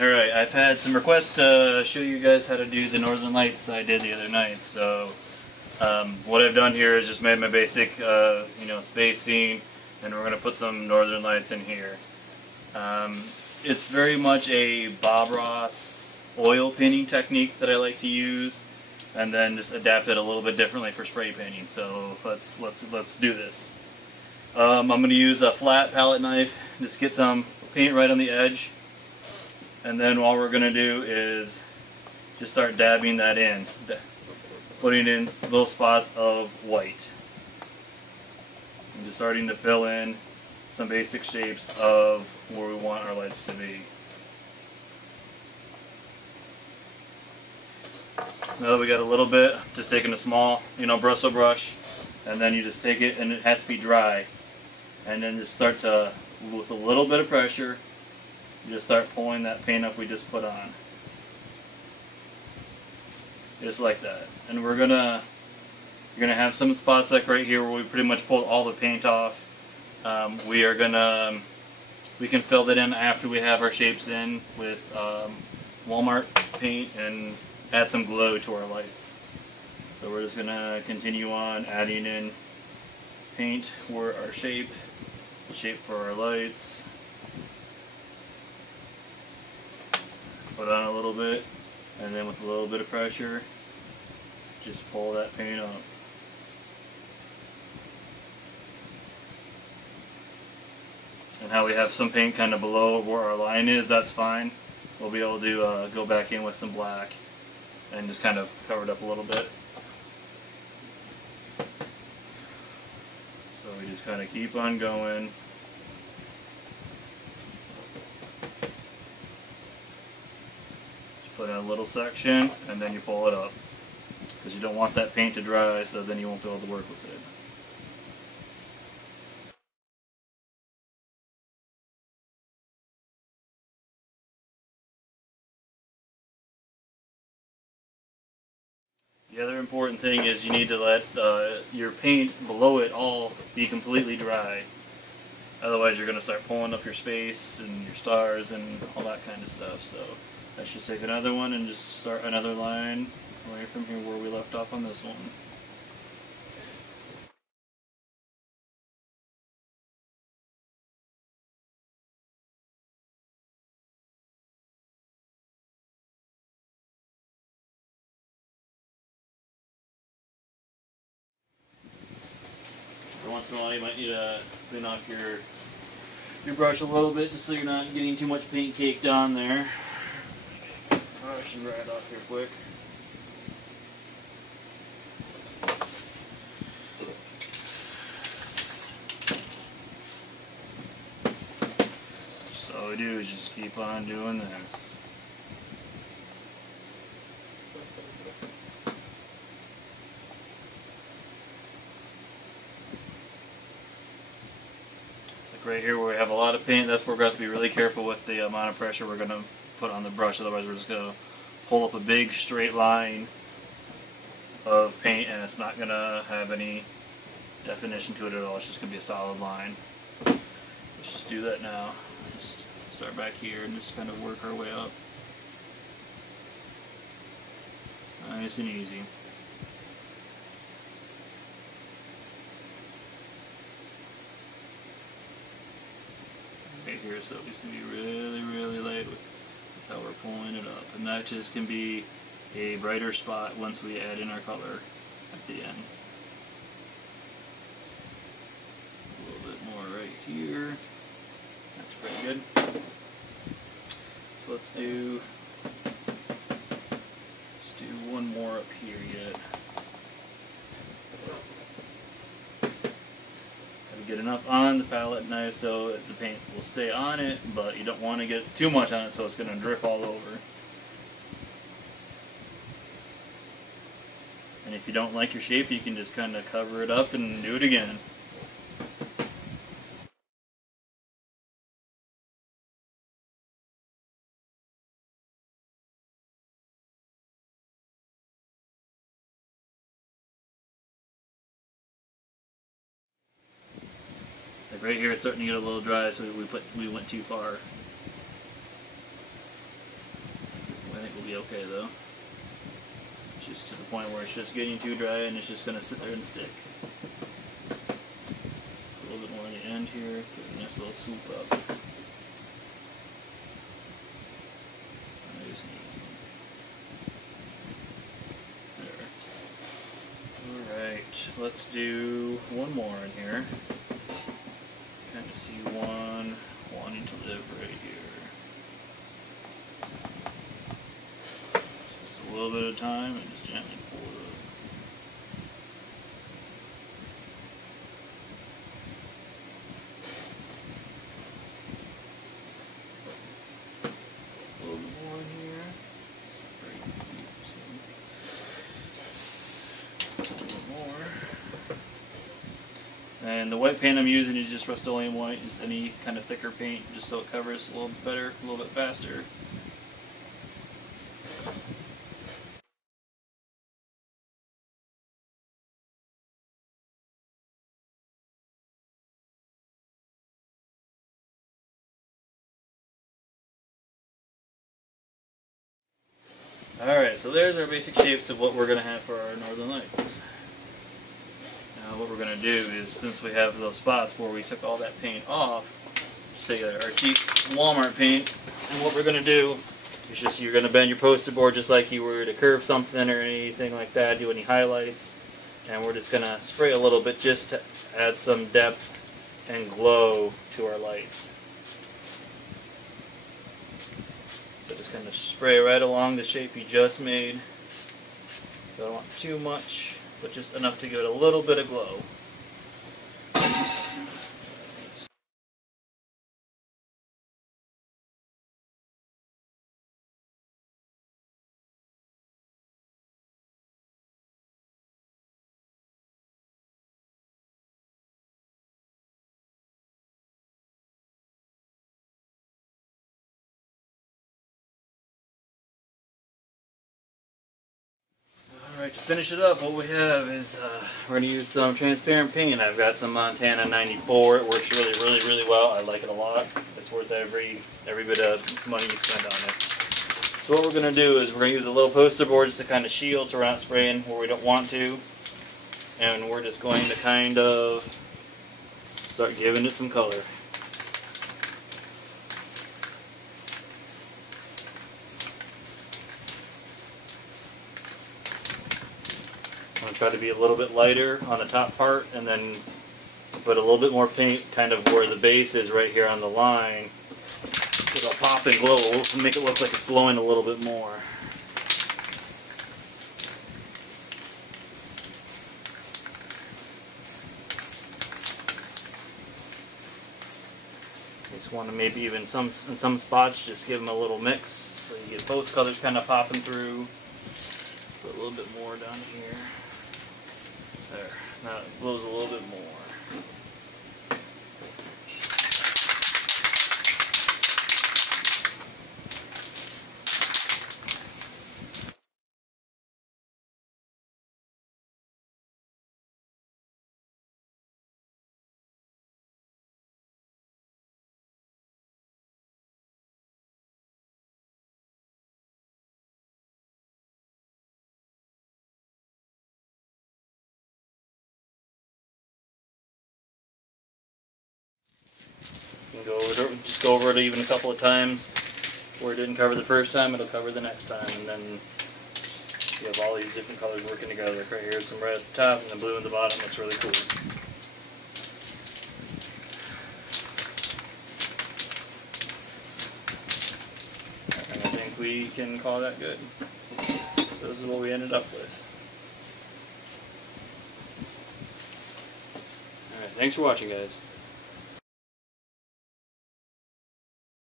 Alright, I've had some requests to show you guys how to do the Northern Lights I did the other night. So what I've done here is just made my basic spacing, and we're going to put some Northern Lights in here. It's very much a Bob Ross oil painting technique that I like to use, and then just adapt it a little bit differently for spray painting. So let's do this. I'm going to use a flat palette knife, just get some paint right on the edge, and then all we're going to do is just start dabbing that in, putting in little spots of white. I'm just starting to fill in some basic shapes of where we want our lights to be. Now that we got a little bit, just taking a small, bristle brush, and then you just take it, and it has to be dry, and then just start to, with a little bit of pressure, you just start pulling that paint up we just put on. Just like that. And you're gonna have some spots like right here where we pretty much pulled all the paint off. We can fill that in after we have our shapes in with Walmart paint and add some glow to our lights. So we're just gonna continue on adding in paint for our shape for our lights. Put on a little bit, and then with a little bit of pressure, just pull that paint up. And how we have some paint kind of below where our line is, that's fine. We'll be able to go back in with some black and just kind of cover it up a little bit. So we just kind of keep on going. Put in a little section, and then you pull it up, because you don't want that paint to dry, so then you won't be able to work with it. The other important thing is you need to let your paint below it all be completely dry. Otherwise you're going to start pulling up your space and your stars and all that kind of stuff. So let's just take another one and just start another line right from here where we left off on this one. Every once in a while you might need to clean off your brush a little bit, just so you're not getting too much paint caked on there. Brush it right off here quick. So all we do is just keep on doing this. Right here where we have a lot of paint, that's where we're going to have to be really careful with the amount of pressure we're going to put on the brush, otherwise we're just going to pull up a big straight line of paint and it's not going to have any definition to it at all. It's just going to be a solid line. Let's just do that now. Just start back here and just kind of work our way up. Nice and easy. Right here, so it's going to be really light with how we're pulling it up, and that just can be a brighter spot once we add in our color at the end. A little bit more right here. That's pretty good. So let's do one more up here yet. Get enough on the palette knife so the paint will stay on it, but you don't want to get too much on it so it's going to drip all over. And if you don't like your shape, you can just kind of cover it up and do it again. Like right here it's starting to get a little dry, so we went too far. will be okay though. Just to the point where it's just getting too dry and it's just going to sit there and stick. A little bit more on the end here, give it a nice little swoop up. Nice and easy. There. Alright, let's do one more in here. Kind of see one wanting to live right here. Just a little bit of time and just gently pull it up. A little bit more in here. A little bit more. And the white paint I'm using is just Rust-Oleum white, just any kind of thicker paint, just so it covers a little bit better, a little bit faster. Alright, so there's our basic shapes of what we're going to have for our Northern Lights. Now what we're going to do is, since we have those spots where we took all that paint off, just take our cheap Walmart paint, and what we're going to do is just, you're going to bend your poster board just like you were to curve something or anything like that, do any highlights, and we're just going to spray a little bit just to add some depth and glow to our lights. So just kind of spray right along the shape you just made. Don't want too much, but just enough to give it a little bit of glow. Alright, to finish it up, what we have is we're going to use some transparent paint. I've got some Montana 94. It works really well. I like it a lot. It's worth every bit of money you spend on it. So what we're going to do is we're going to use a little poster board just to kind of shield so we're not spraying where we don't want to. And we're just going to kind of start giving it some color. I'm going to try to be a little bit lighter on the top part and then put a little bit more paint kind of where the base is right here on the line. It'll pop and glow, it'll make it look like it's glowing a little bit more. Just want to maybe even in some spots just give them a little mix so you get both colors kind of popping through. Put a little bit more down here. There. Now it glows a little bit more. You can just go over it even a couple of times. Where it didn't cover the first time, it'll cover the next time, and then you have all these different colors working together. Like right here, some red at the top and the blue at the bottom. Looks really cool. And I think we can call that good. So this is what we ended up with. Alright, thanks for watching, guys.